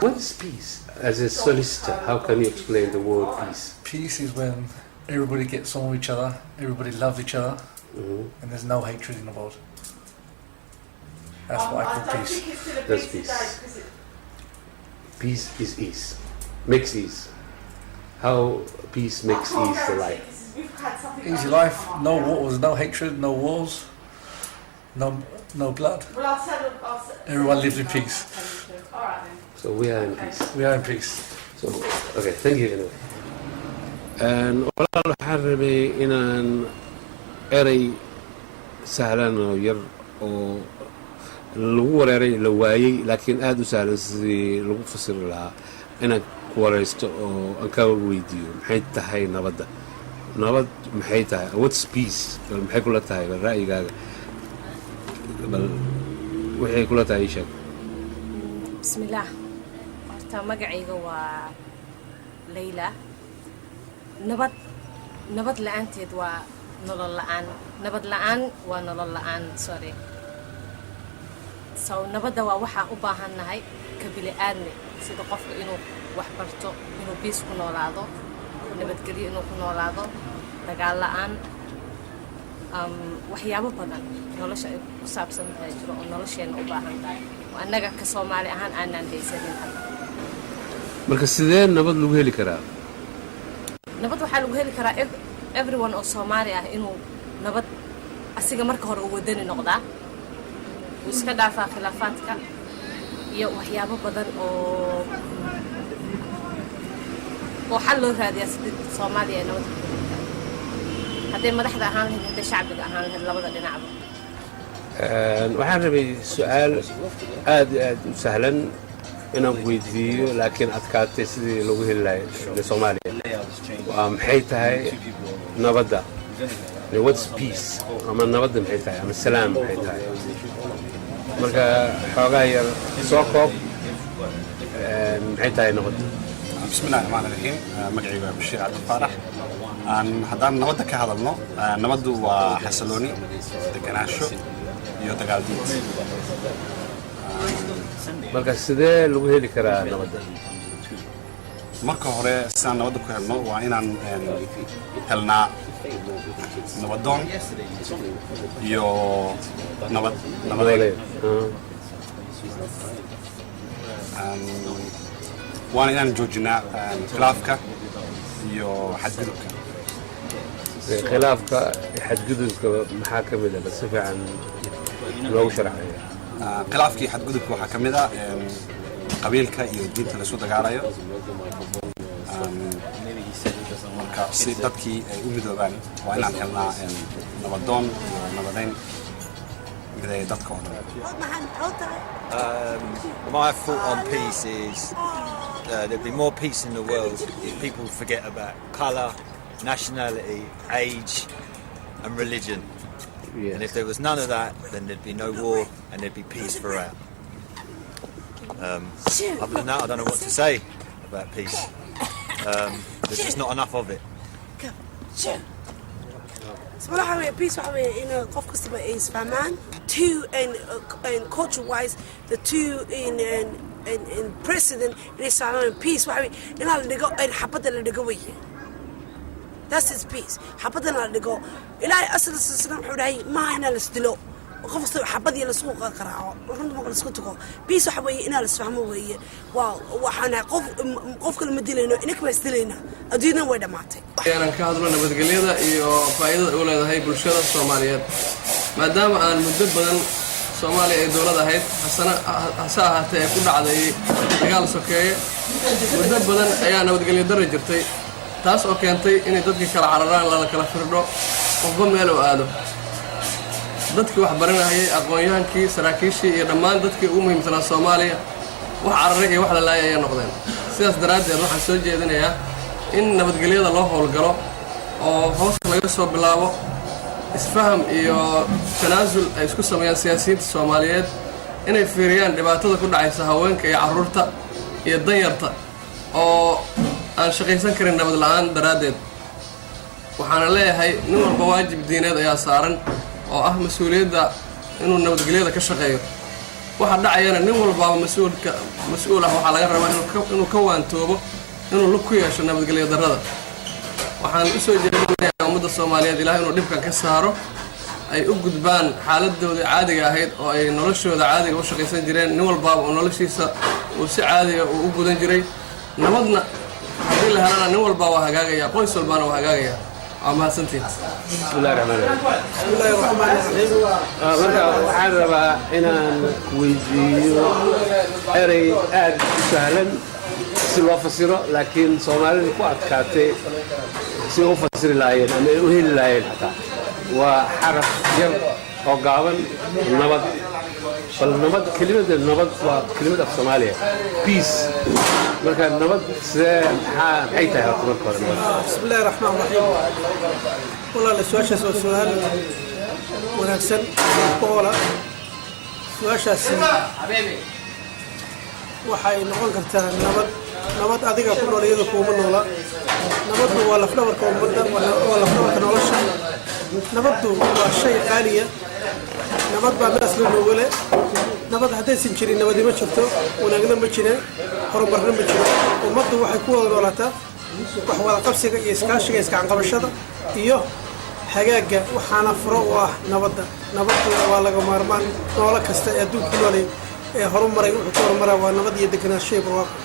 What is peace? As a solicitor, how can you explain the word peace? Peace is when everybody gets on with each other, everybody loves each other, and there's no hatred in the world. That's what I call peace. That's peace. Peace is ease. Makes ease. How peace makes ease the life? Easy life, no wars, no hatred, no wars, no blood. Everyone lives in peace. So we are in peace. We are in peace. So, okay, thank you anyway. walaal waxaan rabay inaan erey sahlan oo yar oo lagu wareeray la waayey laakiin aad u sahlan sidii lagu fasiri lahaa inaan ku wareysto oo aan ka weydiiyo maxay tahay nabadda nabad maxay tahay what's peace bal maxay kula tahay bal ra'yigaaga bal waxay kula tahay sheeg bismillaah horta magacayga waa Layla nabad la'aanteed waa nolol la'aan nabad la'aan waa nolol la'aan sorry so nabadda waa waxa u baahannahay ka bini'aadmi sida qofka inuu wax barto inuu peace ku noolaado nabadgelyo inuu ku noolaado dagaal la'aan waxyaabo badan nolosha ay ku saabsan tahay jiro oo nolosheena u baahan tahay oo annaga ka Soomaali ahaan aanan haysanin marka sidee nabad lagu heli karaa nabad waxaa lagu heli karaa everyone oo Soomaali ah inuu nabad asiga marka hore u wadani noqdaa uu iska dhaafaa khilaafaadka iyo waxyaabo badan oo xal loo raadiyaa sidii Soomaaliya nabad ku heli hadday madaxda ahaan lahayd hadday shacbiga ahaan lahayd labada dhinacba waxaan rabay su'aal aad u sahlan inaan weydiiyo laakiin adkaatay sidii lagu heli lahaa Soomaaliya waa maxay tahay nabadda what's peace ama nabadda maxay tahay ama salaam maxay tahay marka xoogaa yar soo koob maxay tahay nabadda bismillaah rahmaani rahiim magacaygu waa Bashiir Cabdi Faarax haddaan nabadda ka hadalno nabaddu waa xasilooni deganaansho iyo dagaal diid marka sidee lagu heli karaa nabadda marka hore sidaan nabadda ku helno waa inaan helnaa nabadoon iyo nabadeed waana inaan joojinaa khilaafka iyo xadgudubka khilaafka xadgudubka maxaa ka mid ah bal si fiican loogu sharaxayo khilaafkii xadgudubka waxaa ka mid ah qabiilka iyo diinta la isku dagaalayo marka si dadkii ay u midoobaan waa inaan helnaa nabadoon iyo nabadeyn mideeya dadka oo dhan My thought on peace is there'd be more peace in the world if people forget about colour, nationality, age and religion. Yes. And if there was none of that, then there'd be no war and there'd be peace throughout. Other than that, I don't know what to say about peace. There's just not enough of it. peace in qof kastaba ay isfahmaan two and culture wise the two in president is peace in la dhigo in xabada la dhigo way that's his peace xabada la dhigo ilaahay asal wuxuu dhahay ma ina la isdilo qof kasta xabadii la suuqa qaraaco runta ma la isku tago peace waxa weeye in la isfahmo weeye waxaan qofka la dilayno inaka ma isdilayna adduunna way dhamaatay ayaan ka hadlo nabadgelyada iyo faa'iidada uu leedahay bulshada Soomaaliyeed maadaama aan muddo badan Soomaaliya ay dawlad ahayd hase ahaatee ay ku dhacday dagaal sokeeye muddo badan ayaa nabadgelyo darro jirtay taas oo keentay in dadka kala cararaan la kala firdho qofba meel oo aado dadkii wax baranayay aqoon-yahankii saraakiishii iyo dhammaan dadkii ugu muhiimsanaa Soomaaliya wax cararay iyo wax la laayay ay noqdeen sidaas daraaddeed waxaan soo jeedinayaa in nabadgelyada loo howlgalo oo hoos laga soo bilaabo isfaham iyo tanaasul ay isku sameeyaan siyaasiyiinta Soomaaliyeed inay fiiriyaan dhibaatada ku dhacaysa haweenka iyo carruurta iyo danyarta oo aan shaqaysan karin nabad la'aan daraaddeed waxaana leeyahay nin walba waajib diineed ayaa saaran oo ah mas'uuliyadda inuu nabadgelyada ka shaqeeyo waxa dhacayana nin walbaaba mas-uul ah waxaa laga rabaa inuu ka waantoobo inuu lug ku yeesho nabadgelyo darrada waxaan u soo jeedinayaa ummadda Soomaaliyeed ilaahay inuu dhibkan ka saaro ay u gudbaan xaaladooda caadiga ahayd oo ay noloshooda caadiga u shaqaysan jireen nin walbaaba oo noloshiisa uu si caadiga u gudan jiray nabadna haddii la helana nin walbaaba waa hagaagaya qoys walbaana waa hagaagaya waa mahadsantiin bismillaahi raxmaani raxiim marka waxaan rabaa inaan weydiiyo erey aad u sahlan si loo fasiro laakiin Soomaalida ku adkaatay si u fasiri lahaayeen ama u heli lahaayeen xataa waa xaraf yar oo gaaban nabad bal nabad kelimada nabad waa kelimada af Soomaaliya peace marka nabad maxay tahay horta marka hore bismillaahi raxmaani raxiim walaal su'aashaas waa su'aal wanaagsan oo su'aashaas waxay noqon kartaa nabad adiga ku nool iyada kuuma noola nabaddu waa lafdhabarka ummadda waa lafdhabarka nolosha nabaddu waa shay qaaliya nabad baa mees loo noogale nabad haddaysan jirin nabadi ma jirto wanaagna ma jira horumarna ma jiro ummaddu waxay ku wada noolaataa wax wada qabsiga iyo iskaashiga iskacanqabashada iyo hagaagga waxaana furo u ah nabaddu waa laga maarmaan noolo kasta ee adduunka ku noolay ee horumaray wuxuu ku horumaraa waa nabad iyo deganaansho iyo barwaaqo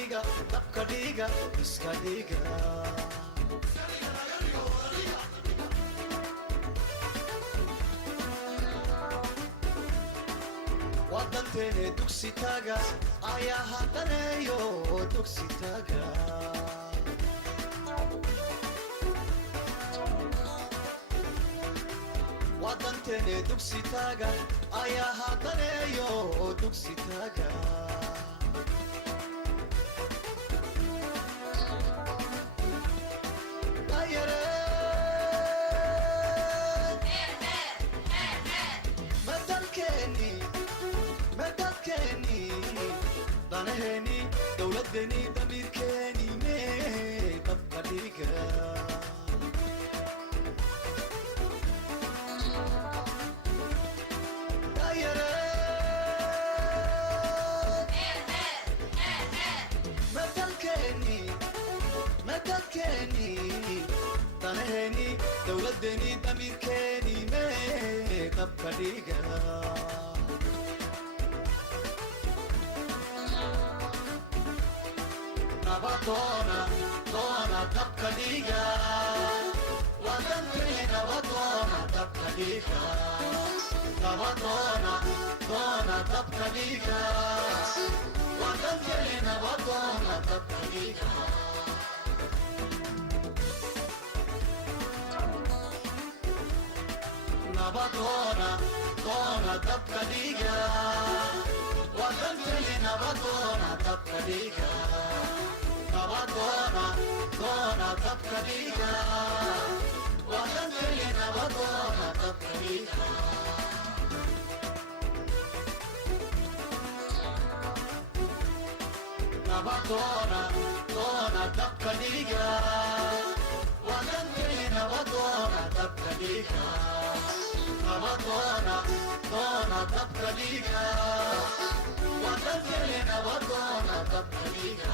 dhiga dabka dhiga iska dhiga wadanteene dugsi taga ayaa hadaneeyo dugsi taga wadanteene dugsi taga ayaa hadaneeyo dugsi taga danaheni dawladeni damirkeni me dabka dhiga dayare madalkeni danaheni dawladeni damirkeni me dabka dhiga doona dabka dhiga wadankeena wadoona dabka dhiga doona dabka dhiga wadankeena wadoona dabka dhiga doona dabka dhiga wadankeena wadoona dabka dhiga doona dabka dhiga wadankeena wadoona dabka dhiga doona dabka dhiga wadankeena wadoona dabka dhiga doona dabka dhiga wadankeena wadoona dabka dhiga